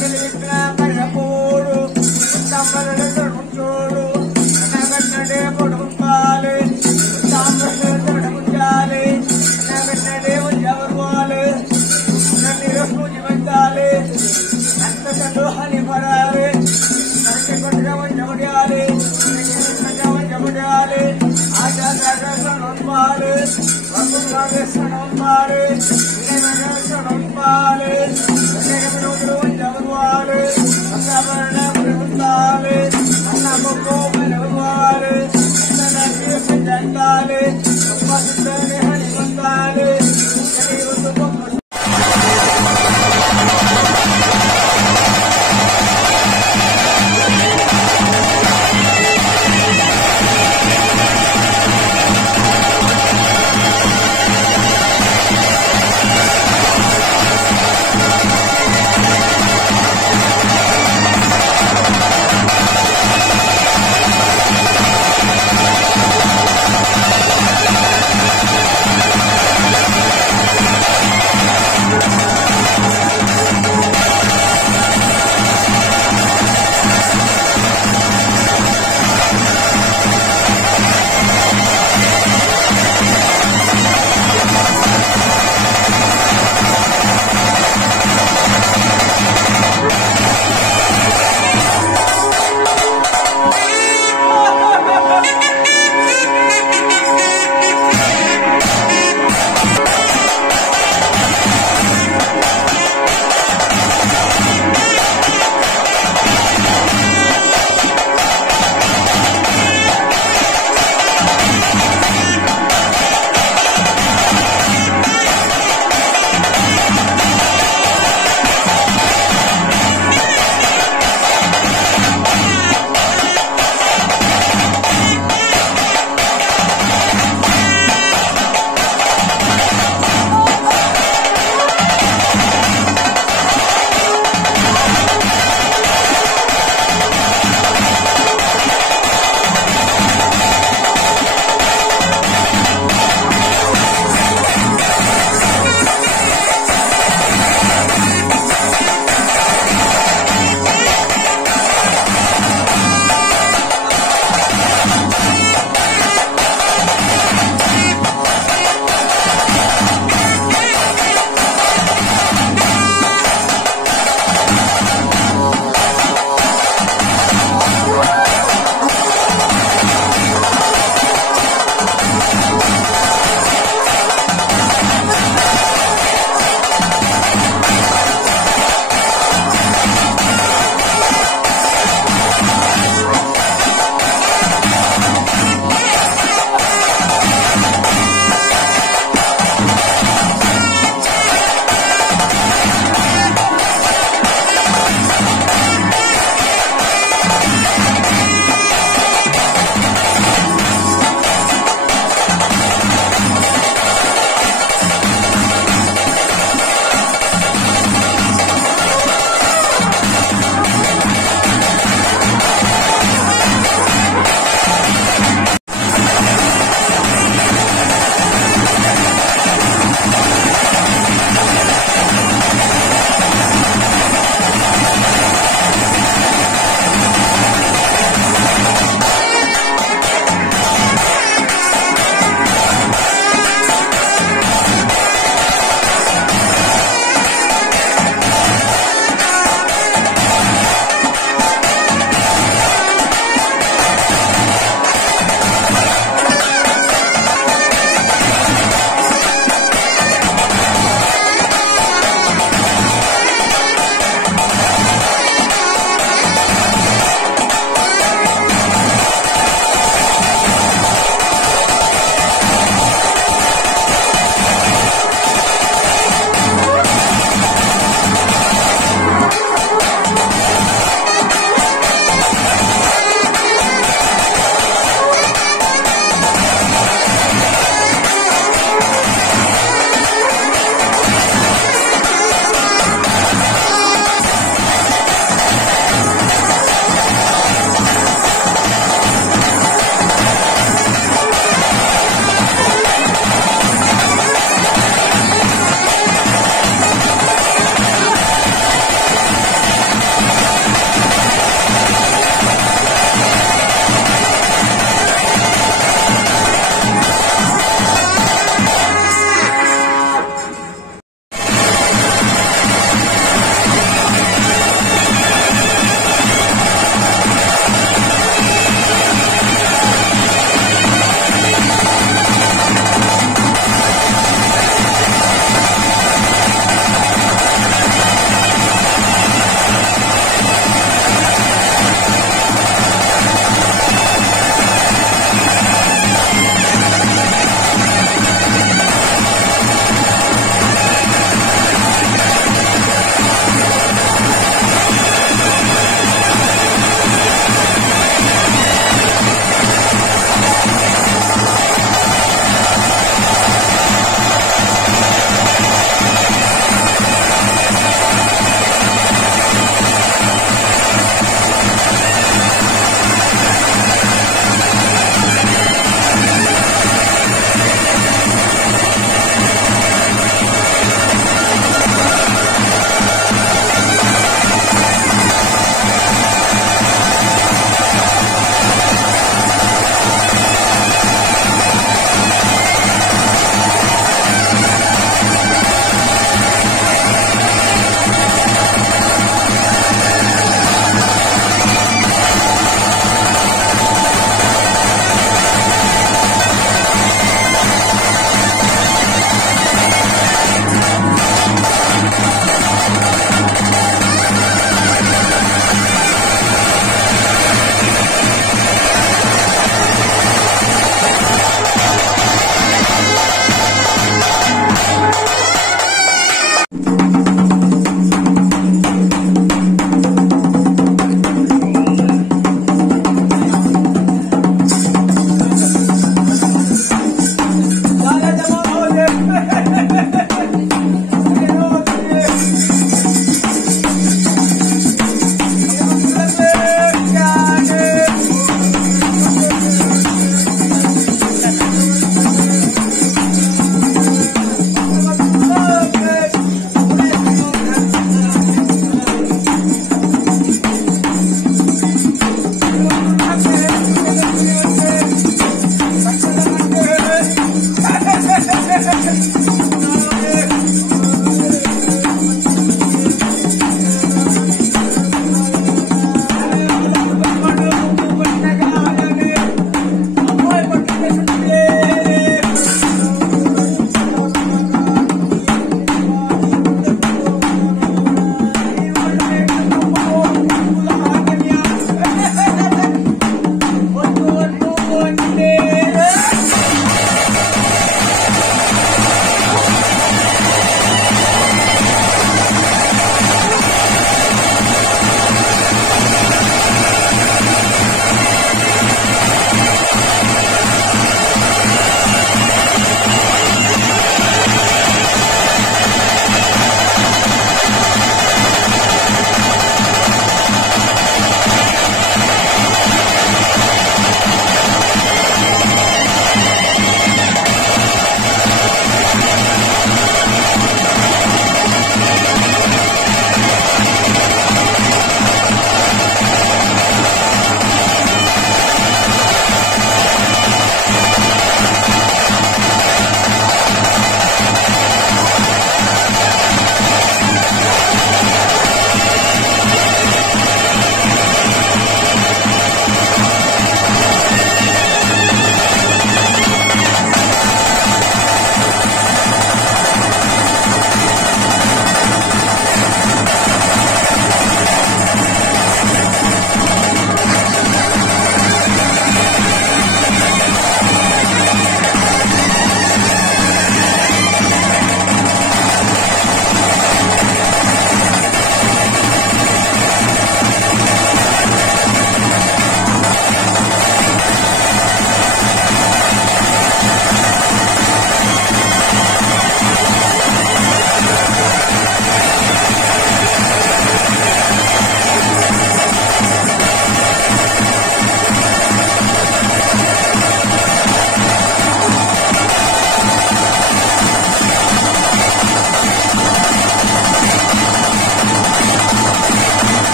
Lady,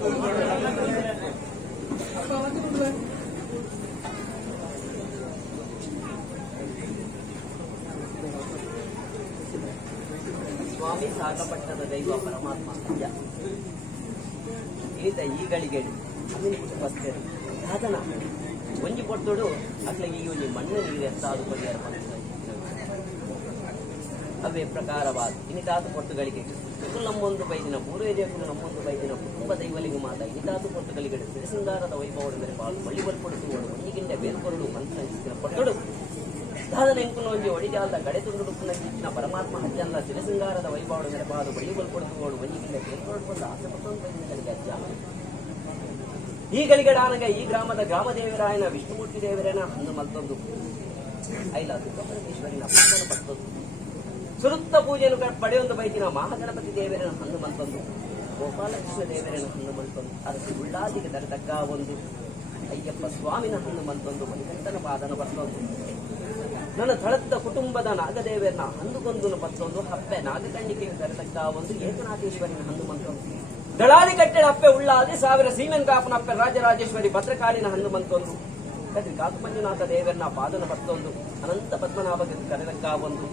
ಸ್ವಾಮಿ ಸಾಕಪಟ್ಟದ ದೈವ ಪರಮಾತ್ಮ ಈತ ಈಗಳಿಗೆ ಬಸ್ತೇನೆ ಸಾಧನ ಒಂಜಿ ಪೊಟ್ಟೋಡು ಅಟ್ಲ ಈ ಒಂಜಿ ಮಣ್ಣ ನೀರು ಎತ್ತಾದು ಪರಿಹಾರ ಅವೇ ಪ್ರಕಾರವಾದ ಇನಿತಾತು ಪೊಟ್ಟುಗಳಿಗೆ ನಮ್ಮೊಂದು ಬೈದಿನ ಪೂರ್ವೇಜಕರು ನಮ್ಮೊಂದು ಬೈದಿನ ಕುಟುಂಬ ದೈವಲಿಗೆ ಮಾತ ಇನಿತಾತು ಪೊಟ್ಟುಗಳಿಗೆ ಸಿರಿಸಿಂಗಾರದ ವೈಭವದ ಮೇಲೆ ಪಾಲು ಮಳ್ಳಿ ಬಲ್ಪಡಿಸುವಳು ಒಂಜಿಗಿಂಡೆ ಬೇರ್ಕೊರಡು ಮನಸ್ಸಿನ ಪಟ್ಟೊಡು ಸಾಧನ ಎಂಕುನೊಂಜಿ ಒಡಿಜಾಲದ ಗಡೆ ತುಂಡು ಪುನಃ ಪರಮಾತ್ಮ ಹಜ್ಜಲ್ಲ ಸಿರಿಸಿಂಗಾರದ ವೈಭವದ ಮೇಲೆ ಪಾಲು ಮಳ್ಳಿ ಬಲ್ಪಡಿಸುವಳು ಒಂಜಿಗಿಂಡೆ ಬೇರ್ಕೊರಡು ಆಸೆ ಪಟ್ಟೊಂದು ಬೈದಿನಗಳಿಗೆ ಅಜ್ಜ ಈ ಗಳಿಗಡಾನಗ ಈ ಗ್ರಾಮದ ಗ್ರಾಮದೇವರಾಯನ ವಿಷ್ಣುಮೂರ್ತಿ ದೇವರೇನ ಹಣ್ಣು ಮತ್ತೊಂದು ಐಲ ದುರ್ಗಪರಮೇಶ್ವರಿನ ಪಟ್ಟಣ ಪಟ್ಟೊಂದು ಸುರುತ್ತ ಪೂಜೆಯನ್ನು ಪಡೆಯೊಂದು ಬೈಕಿನ ಮಹಾಗಣಪತಿ ದೇವರನ್ನು ಹಣ್ಣು ಮಲ್ತೊಂದು ಗೋಪಾಲಕೃಷ್ಣ ದೇವರನ್ನು ಹಣ್ಣು ಮಲ್ತೊಂದು ಅದಕ್ಕೆ ಉಳ್ಳಾದಿಗೆ ತರತಕ್ಕ ಒಂದು ಅಯ್ಯಪ್ಪ ಸ್ವಾಮಿನ ಹಣ್ಣು ಮಲ್ತೊಂದು ಮಣಿಕಂಠನ ಪಾದನ ಬರ್ತೊಂದು ನನ್ನ ತಳದ ಕುಟುಂಬದ ನಾಗದೇವರನ್ನ ಹಣ್ಣುಗೊಂದು ಬತ್ತೊಂದು ಹಪ್ಪೆ ನಾಗಕಂಡಿಕೆಗೆ ತರತಕ್ಕ ಒಂದು ಏಕನಾಥೇಶ್ವರಿನ ಹಣ್ಣು ಮಲ್ತೊಂದು ದಳಾಳಿ ಕಟ್ಟೆಡ ಅಪ್ಪೆ ಉಳ್ಳಾದಿ 1000 ಸೀಮೆನ್ ಕಾಪನ ಅಪ್ಪೆ ರಾಜರಾಜೇಶ್ವರಿ ಭದ್ರಕಾಳಿನ ಹಣ್ಣು ಮಂತೊಂದು ಕದ್ರಿ ಕಾತು ಮಂಜುನಾಥ ದೇವರನ್ನ ಪಾದನ ಬರ್ತೊಂದು ಅನಂತ ಪದ್ಮನಾಭಗೆ ಕರೆತಕ್ಕ ಒಂದು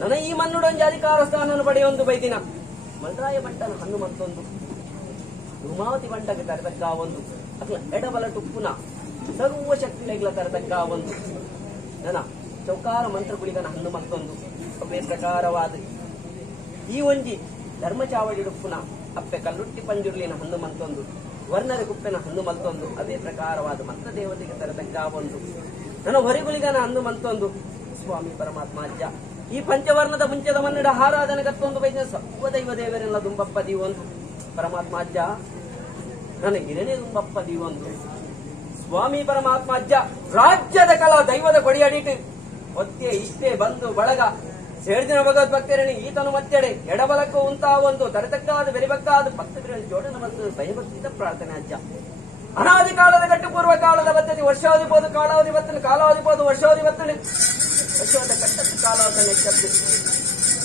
ನನ್ನ ಈ ಮನ್ನುಡೊಂಜಿ ಅಧಿಕಾರ ಸ್ಥಾನ ಪಡೆಯೊಂದು ಬೈದಿನ ಮಲ್ರಾಯ ಬಂಟನ ಹಣ್ಣು ಮಂತೊಂದು ಧೂಮಾವತಿ ಬಂಟಗೆ ತರತಕ್ಕ ಒಂದು ಅಕ್ಲ ಎಡಬಲ ಟುಪ್ಪುನ ಸರ್ವ ಶಕ್ತಿಗಳ ತರತಕ್ಕ ಒಂದು ನನ್ನ ಚೌಕಾರ ಮಂತ್ರಗುಳಿಗನ ಹಣ್ಣು ಮಂತೊಂದು ಅವೇ ಪ್ರಕಾರವಾದ ಈ ಒಂಜಿ ಧರ್ಮಚಾವಡಿ ಡುಪ್ಪುನ ಅಪ್ಪೆ ಕಲ್ಲುಟ್ಟಿ ಪಂಜುರ್ಲಿನ ಹಣ್ಣು ಮಂತೊಂದು ವರ್ಣದ ಕುಪ್ಪೆನ ಹಣ್ಣು ಮಲ್ತೊಂದು ಅದೇ ಪ್ರಕಾರವಾದ ಮಂತ್ರ ದೇವತೆಗೆ ತರತಕ್ಕ ಒಂದು ನನ್ನ ಹೊರಿಗುಳಿಗನ ಹಣ್ಣು ಮಂತೊಂದು ಸ್ವಾಮಿ ಪರಮಾತ್ಮ ಅಜ್ಜ ಈ ಪಂಚವರ್ಣದ ಮುಂಚೆದ ಮನ್ನಡ ಆರಾಧನೆ ಕತ್ತೊಂದು ಬೈದ ಸರ್ವದೈವ ದೇವರೆಲ್ಲ ದುಂಬಪ್ಪ ದೀವೊಂದು ಪರಮಾತ್ಮ ಅಜ್ಜ ನನಗಿರನೇ ದುಂಬಪ್ಪ ದೀವೊಂದು ಸ್ವಾಮಿ ಪರಮಾತ್ಮ ಅಜ್ಜ ರಾಜ್ಯದ ಕಲಾ ದೈವದ ಕೊಡಿಯಡಿಟ್ಟು ಒತ್ತೆ ಇಷ್ಟೇ ಬಂದು ಬಳಗ ಸೇಡಿನ ಭಗವದ್ ಭಕ್ತರಣಿ ಈತನು ಮತ್ತೆಡೆ ಎಡಬಲಕ್ಕೂ ಉಂಟಾ ಒಂದು ತರತಕ್ಕಾದ ಬೆರಿಬಕ್ಕಾದ ಭಕ್ತರಲ್ಲಿ ಜೋಡನ ಬಂದು ಭಯಭಕ್ತಿತ ಪ್ರಾರ್ಥನೆ ಅಜ್ಜ ಅನಾದಿ ಕಾಲದ ಗಟ್ಟು ಪೂರ್ವ ಕಾಲದ ಪದ್ಧತಿ ವರ್ಷಾಧಿಪೋದು ಕಾಲಾವಧಿ ಬತ್ತನೆ ಕಾಲಾವಧಿಪೋದು ವರ್ಷಾವಧಿ ಬತ್ತನೆ ವರ್ಷದ ಕಟ್ಟತ್ತು ಕಾಲಾವಧಿ ಎಚ್ಚತ್ತು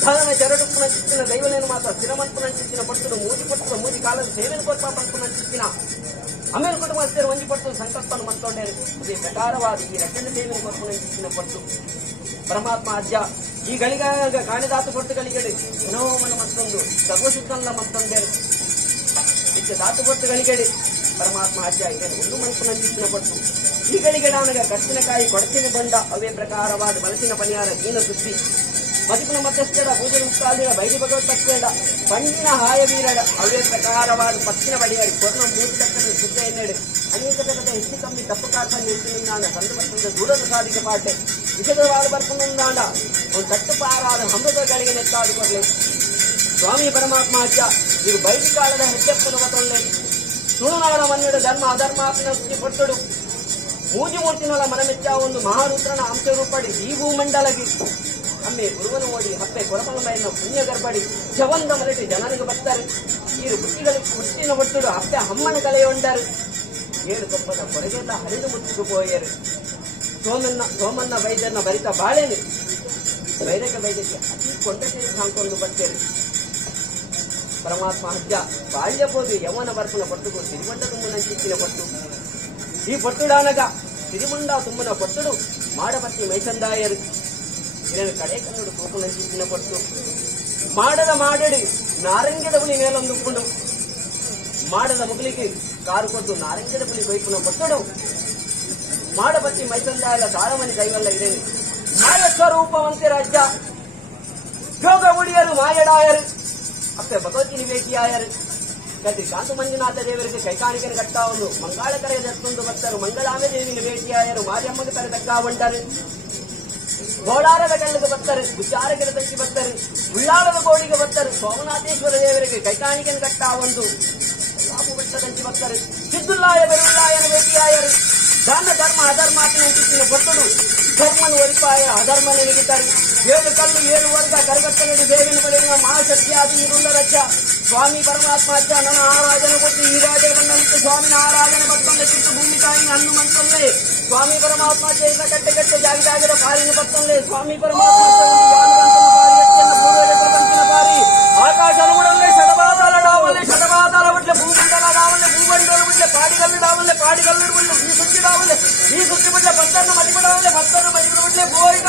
ಧಾರಣ ಚರಡುಪ್ಪನ ಚಿತ್ತಿನ ದೈವನೇನು ಮಾತ್ರ ಸ್ಥಿರಮಂತನ ಚಿತ್ತಿನ ಪಟ್ಟದು ಮೂಜಿ ಪಟ್ಟದ ಮೂಜಿ ಕಾಲದ ಸೇವೆನ ಕೊಟ್ಟ ಪಂಪನ ಚಿತ್ತಿನ ಆಮೇಲೆ ಕುಟುಂಬ ಒಂಜಿ ಪಟ್ಟು ಸಂಕಲ್ಪನ ಮತ್ತೊಂಡೇನೆ ಅದೇ ಪ್ರಕಾರವಾದ ಈ ರಕ್ಷಣೆ ಸೇವೆನ ಕೊಟ್ಟನ ಚಿತ್ತಿನ ಪಟ್ಟು ಪರಮಾತ್ಮ ಅಜ್ಜ ಈ ಗಳಿಗಾಗ ಕಾಣಿದಾತು ಪಟ್ಟುಗಳಿಗೆ ಮನೋಮನ ಮತ್ತೊಂದು ಸರ್ವಶುದ್ಧಲ್ಲ ಮತ್ತೊಂಡೇನೆ ಇಚ್ಛೆ ದಾತು ಪಟ್ಟುಗಳಿಗೆ ಪರಮಾತ್ಮ ಅಜ್ಜ ಇದೇನು ಒಂದು ಮನಸ್ಸಿನ ಚಿತ್ತಿನ ಪಟ್ಟು ಈ ಗಳಿಗೆ ನನಗ ಕಚ್ಚಿನಕಾಯಿ ಕೊಡಚಿನ ಬಂಡ ಅವೇ ಪ್ರಕಾರವಾದ ಬಲಸಿನ ಪರಿಹಾರ ದೀನ ಸುದ್ದಿ ಮತಿಪುನ ಮತ್ತಷ್ಟೇಡ ಪೂಜೆ ಮುಕ್ತಾದಿರ ಬೈದಿ ಭಗವತ್ ಪಚ್ಚೇಡ ಪಂಚಿನ ಹಾಯವೀರಡ ಅವೇ ಪ್ರಕಾರವಾದ ಪಚ್ಚಿನ ಬಡಿಗಡಿ ಕೊರ್ಣ ಮೂರು ತಕ್ಕದ ಶುದ್ಧ ಎನ್ನೆಡೆ ಅನೇಕ ಜಗದ ಹೆಚ್ಚು ಕಮ್ಮಿ ತಪ್ಪು ಕಾರ್ಪಣ್ಯ ಇಟ್ಟಿನಿಂದಾಂಡ ಸಂದು ಬರ್ತದ ದೂರದ ಸಾಧಿಕ ಪಾಟೆ ವಿಷದವಾದ ಬರ್ಪುನಿಂದಾಂಡ ಒಂದು ತಟ್ಟು ಪಾರಾದ ಅಮೃತಗಳಿಗೆ ನೆತ್ತಾದು ಕೊರಲೆ ಸ್ವಾಮಿ ಪರಮಾತ್ಮ ಅಜ್ಜ ಇದು ಬೈದಿ ಕಾಲದ ಹೆಜ್ಜಪ್ಪನ ಮತ್ತೊಳ್ಳೆ ತುಳುನಾಡ ಮನ್ನಡ ಧರ್ಮ ಅಧರ್ಮಾತ್ಮ ಕೊಟ್ಟಡು ಮೂಜಿ ಮೂರ್ತಿನೊಳ ಮನಮೆಚ್ಚ ಒಂದು ಮಹಾರುದ್ರನ ಅಂಶ ರೂಪಡಿ ಈ ಭೂಮಂಡಲಗಿ ಅಮ್ಮೆ ಗುರುವನು ಓಡಿ ಹಪ್ಪೆ ಕೊರಪಂಬೆಯನ್ನು ಪುಣ್ಯ ಗರ್ಭಡಿ ಚವಂದ ಮಲಟಿ ಜನರಿಗೆ ಬರ್ತಾರೆ ಈ ಹುಟ್ಟಿನ ಒಟ್ಟುಡು ಹಪ್ಪೆ ಅಮ್ಮನ ಕಲೆಯೊಂಡರು 7 ಕೊಪ್ಪದ ಕೊರಗೆಲ್ಲ ಹರಿದು ಮುಚ್ಚಿದು ಹೋಯರು ಸೋಮನ್ನ ವೈದ್ಯನ ಬರಿತ ಬಾಳೆನೆ ವೈರಕ ವೈದ್ಯಕ್ಕೆ ಅತಿ ಕೊಂಡಟೆ ಹಾಕೊಂಡು ಬರ್ತೇನೆ ಪರಮಾತ್ಮ ಅಜ್ಜ ಬಾಳ್ಯಬೋದು ಯವನ ಬರ್ಪನ ಪಟ್ಟುಗು ಸಿರಿಮಂಡ ತುಂಬನ ಚಿತ್ತಿನ ಪಟ್ಟು ಈ ಪಟ್ಟುಡಾನಗ ಸಿರಿಮುಂಡ ತುಂಬನ ಪಟ್ಟುಡು ಮಾಡಬತ್ತಿ ಮೈಸಂದಾಯರು ಇದನ್ನು ಕಡೆ ಕನ್ನಡು ತೂಪುನ ಚಿತ್ತಿನ ಪಟ್ಟು ಮಾಡದ ಮಾಡಡಿ ನಾರಂಗ್ಯದ ಬುಲಿ ಮೇಲೊಂದುಕೊಂಡು ಮಾಡದ ಮುಗಿಲಿಗೆ ಕಾರು ಕೊಟ್ಟು ನಾರಂಗ್ಯದ ಬುಲಿ ಬೈಪುನ ಪಟ್ಟುಡು ಮಾಡಬತ್ತಿ ಮೈಸಂದಾಯಲ ತಾಳಮಣಿ ದೈವಲ್ಲ ಇದೇನೆ ಮಾಯ ಸ್ವರೂಪವಂತೆ ರಾಜ್ಯ ಯೋಗ ಉಡಿಯರು ಮಾಯಡಾಯರು ಅಪ್ಪೆ ಭಗವತಿನಿ ಭೇಟಿಯಾಯರು ಗತಿ ಕಾಂತು ಮಂಜುನಾಥ ದೇವರಿಗೆ ಕೈಕಾಣಿಕೆನ ಕಟ್ಟ ಒಂದು ಮಂಗಾಳ ಕರೆಯ ದತ್ತೊಂದು ಭಕ್ತರು ಮಂಗಳಾಮೆ ದೇವಿಗೆ ಭೇಟಿಯಾಯರು ಮಾರಿಯಮ್ಮಗೆ ತರತಕ್ಕ ಬಂಡರು ಗೋಳಾರದ ಕಣ್ಣಿಗೆ ಬರ್ತಾರೆ ಗುಚ್ಚಾರಕ್ಕೆ ತಂಚಿ ಬರ್ತಾರೆ ಉಳ್ಳಾಳದ ಗೋಡಿಗೆ ಬರ್ತಾರೆ ಸೋಮನಾಥೇಶ್ವರ ದೇವರಿಗೆ ಕೈಕಾಣಿಕೆನ ಕಟ್ಟ ಒಂದು ಲಾಭು ಬೆಟ್ಟದಂಚಿ ಬರ್ತಾರೆ ಸಿದ್ದುಲ್ಲಾಯ ಬೆರುಲ್ಲಾಯನ ಭೇಟಿಯಾಯರು ದಾನ ಧರ್ಮ ಅಧರ್ಮಾತಿನ ಚಿತ್ತಿನ ಕೊಟ್ಟಡು ಧರ್ಮನ ಒಲಿಪಾಯ ಅಧರ್ಮ ನೆನಗಿದ್ದಾರೆ 7 ಕಲ್ಲು 7 ವರ್ಗ ಕರಗಟ್ಟಲೆಗೆ ದೇವಿನ ಪಡೆಯುವ ಮಹಾಶಕ್ತಿ ಆದಿ ಇರುಳ್ಳ ರಜ ಸ್ವಾಮಿ ಪರಮಾತ್ಮ ಅಜ್ಜ ನನ್ನ ಆರಾಧನೆ ಕೊಟ್ಟು ಈ ರಾಜೇ ಬಂದಂತೆ ಸ್ವಾಮಿನ ಆರಾಧನೆ ಬರ್ತೊಂದೆ ಕಿತ್ತು ಭೂಮಿ ತಾಯಿನ ಹಣ್ಣು ಮಂತೊಂದೆ ಸ್ವಾಮಿ ಪರಮಾತ್ಮ ಅಜ್ಜ ಇಲ್ಲ ಕಟ್ಟೆ ಕಟ್ಟೆ ಜಾಗಿದಾಗಿರ ಪಾರಿನ ಬರ್ತೊಂದೆ ಸ್ವಾಮಿ ಪರಮಾತ್ಮ ಪಾರಿ ಆಕಾಶ ನಮುಡಲ್ಲೇ ಶತಪಾತಾಲ ಡಾವಲ್ಲೇ ಶತಪಾತಾಲ ಬಿಟ್ಲೆ ಭೂಮಂಡಲ ಬೋರಿಗ